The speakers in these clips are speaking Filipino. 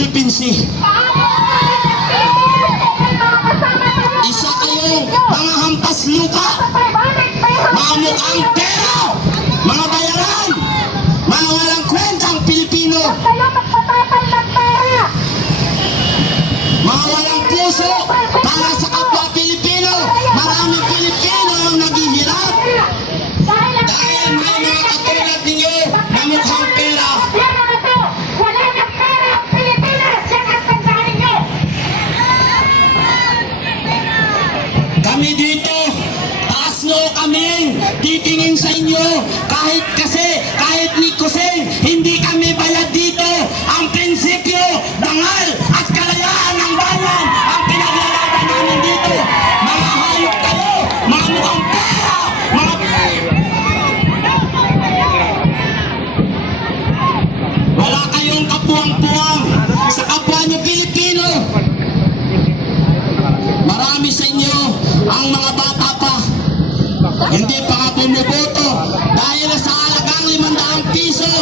Philippine Sea. Isa kayong mga hampas lupa, mga mukhang pera, mga bayaran, mga walang kwentang Pilipino, mga walang puso para sa kapwa Pilipino. Maraming Pilipino ang naghihirap dahil may mga katulad ninyo na mukhang pera. Kami dito, taas nyo kaming titingin sa inyo kahit ni Kuseng, hindi kami bayad dito. Ang prinsipyo, dangal at kalayaan ng bayan ang pinaglalaban namin dito. Mga hayop kayo, mga mukhang pera, mga... Wala kayong kapuwang-puwang sa kapwa nyo Pilipino. Marami sa inyo ang mga bata pa, hindi pa nga bumuboto dahil sa halagang 500 piso.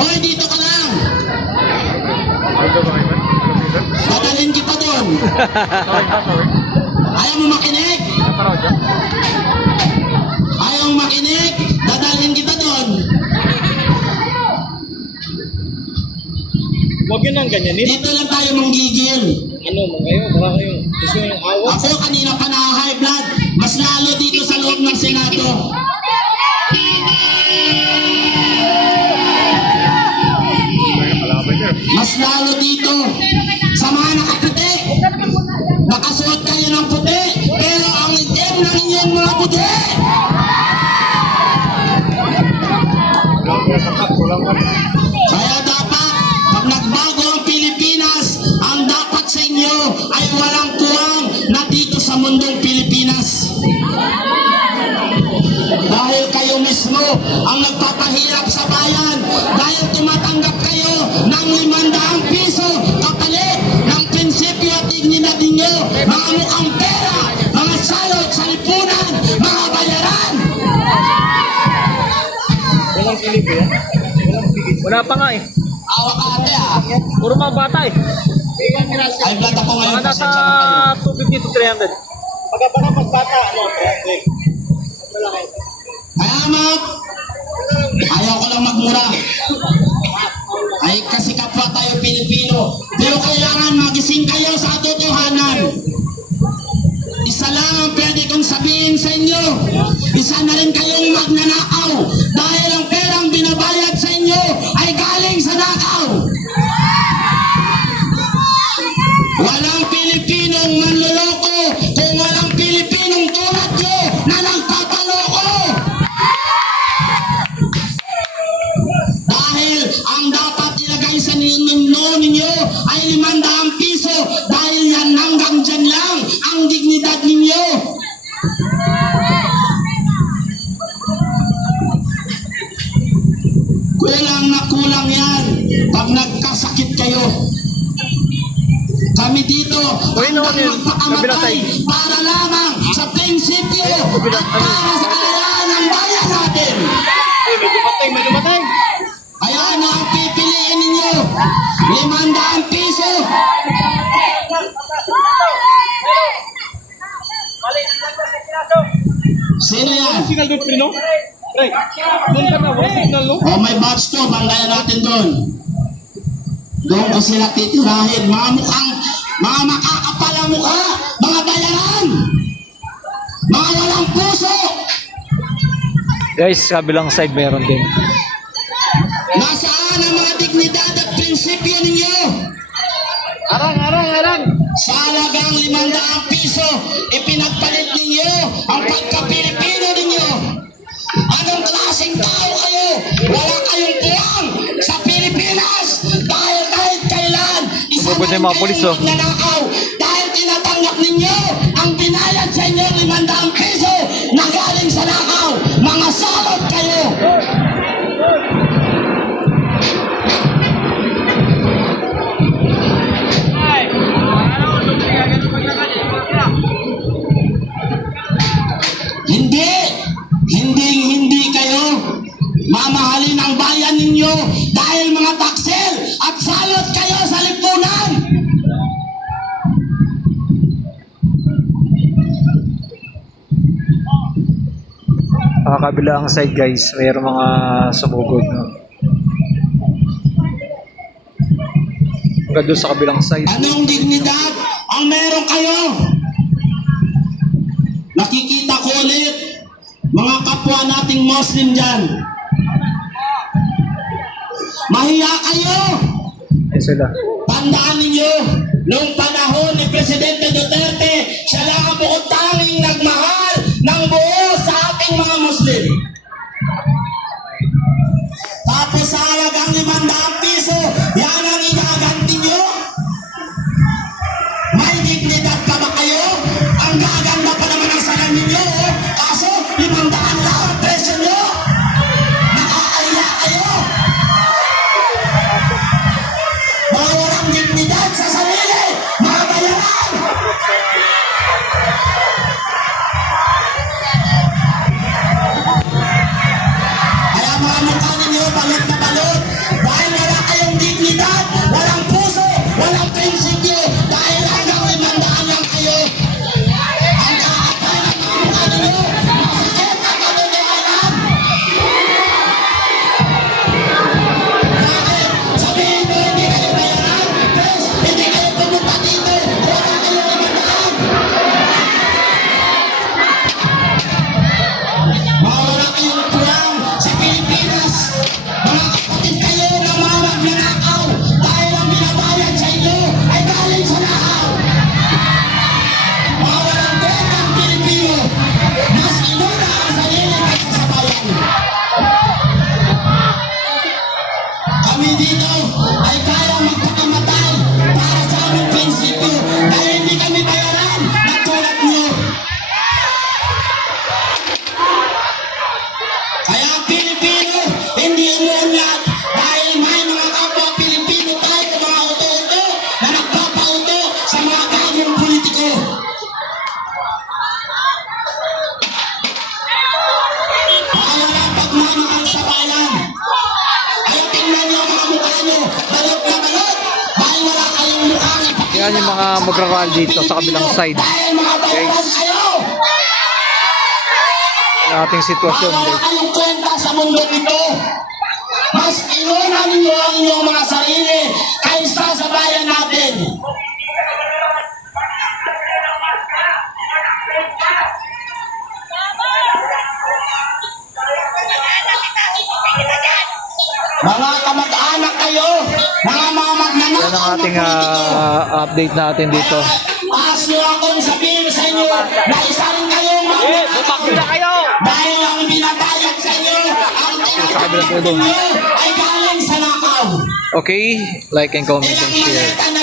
Hoy, dito ka lang. Dadalhin kita doon. Ayaw mo makinig? Ayaw mo makinig? Dadalhin kita doon. Huwag yun ang ganyanin. Dito lang tayo manggigil. Ano mo kayo? Baka kayo gusto nyo ng awa? Ako kanina pa na-high blood. Mas lalo dito sa loob ng Senado. Mas lalo dito sa mga nakaputi. Nakasuot kayo ng puti, pero ang itim ng inyong mga puti. Kaya dapat, pag nagbago ang Pilipinas, ang dapat sa inyo ay walang puwang na dito sa mundong Pilipinas. Dahil kayo mismo ang nagpapahirap sa bayan, dahil tumatanggap kayo ng 500 piso kapalit ng prinsipyo at dignidad ninyo, mga mukhang pera, mga salot sa lipunan, mga bayaran. Walang kilip eh. Wala pa nga eh. Awa ka ate ah. Puro mga bata eh. Ay blood ako ngayon. Mga nasa Pasensya na kayo. 250 to 300. Pagka magbata, ano? Kaya ma'am, ayaw ko lang magmura. Ay kasi kapwa tayo Pilipino. Pero kailangan magising kayo sa totohanan. Isa lang ang pwede kong sabihin sa inyo. Isa na rin kayong magnanakaw. Dahil ang perang binabayad sa inyo ay galing sa nakaw. Walang Pilipinong manloloko kung walang Pilipinong tulad nyo na nagtataloko. Dahil ang dapat ilagay sa ninyo ay 500 piso dahil yan hanggang dyan lang ang dignidad ninyo. Kulang na kulang yan pag nagkasakit kayo. Kami dito hanggang magpakamatay para lamang sa prinsipyo at para sa kalayaan ng bayan natin. May dumatay. Ayan na ang pipiliin ninyo. 500 piso. Sino yan? Signal doon, Prino? Right. Doon ka na, wala signal, no? O may badge to, bandayan natin doon. Doon ko sila titirahin. Mga makakapala mukha, mga bayaran, mga walang puso. Guys, kabilang side meron din. Nasaan ang mga dignidad at prinsipyo ninyo? Arang! Sa halagang 500 piso, ipinagpalit ninyo ang pagka-Pilipino ninyo. Anong klaseng tao kayo? Wala kayong puwang sa Pilipinas dahil kahit kailan isa Pupod na yung mga pulis, oh. nanakaw dahil tinatanggap ninyo ang binayad sa inyo 500 piso na galing sa nakaw. Mga salot kayo! Hindi kayo mamahalin ang bayan ninyo dahil mga taksel at kabilang side guys, mayroong mga sumugod. No? Hanggang doon sa kabilang side. Anong dignidad ang meron kayo? Nakikita ko ulit, mga kapwa nating Muslim dyan. Mahiya kayo! Ayun sila. Tandaan ninyo, noong panahon ni Presidente Duterte, siya lang ang bukod tanging nagmahal ng buo sa ating mga Muslim. Tapos sa halagang 500 piso, yan ang igaganti nyo? May dignidad pa ba kayo? Ang gaganda pa naman ang salamin nyo, oh. Kaso 500 lang ang presyo nyo? Nakakaya kayo? Mga walang dignidad sa sarili, mga bayaran! Kaya mga mukha ninyo, balot na balot, dahil wala kayong dignidad, walang puso, walang prinsipyo, dahil hanggang 500 lang kayo. Ang kakapal ng mga mukha ninyo, masakit ang katotohanan. Bakit? Sabihin mo, hindi kayo bayaran? Pres, hindi kayo pumunta dito, wala kayong 500. Mga wala kayong kurang sa Pilipinas. Mga kapatid kayo na mga magnanakaw dahil ang binabayad sa inyo ay galing sa nakaw. Mga walang kwentang Pilipino, mas inuna ang sarili kaysa sa bayan. Kami dito ay kayang magpakamatay para sa aming prinsipyo dahil hindi kami bayaran na tulad niyo. Kaya ang Pilipino, hindi umuunlad dahil may mga kapwa Pilipino tayo, mga uto-uto na nagpapauto sa mga ganyang politiko. Baka walang pagmamahal sa bayan. Kaya tingnan niyo ang mga mukha niyo, balot na balot, dahil wala kayong mukhang ipakita. Yan yung mga magra-rally dito sa kabilang side. Dahil mga bayaran Guys. kayo. Ang ating sitwasyon Wala guys. kayong kwenta sa mundo nito. Mas inuna ninyo ang inyong mga sarili kaysa sa bayan natin. Mga kamag-anak kayo, mga magnanakaw Yan ang ating na politiko. update natin dito. Taas nyo akong sabihin sa inyo na isa rin kayong magnanakaw. Dahil ang binabayad sa inyo, ang Sa kabilang tinatawag dulo. ninyo ay galing sa nakaw. Okay, like and comment and share. Ilang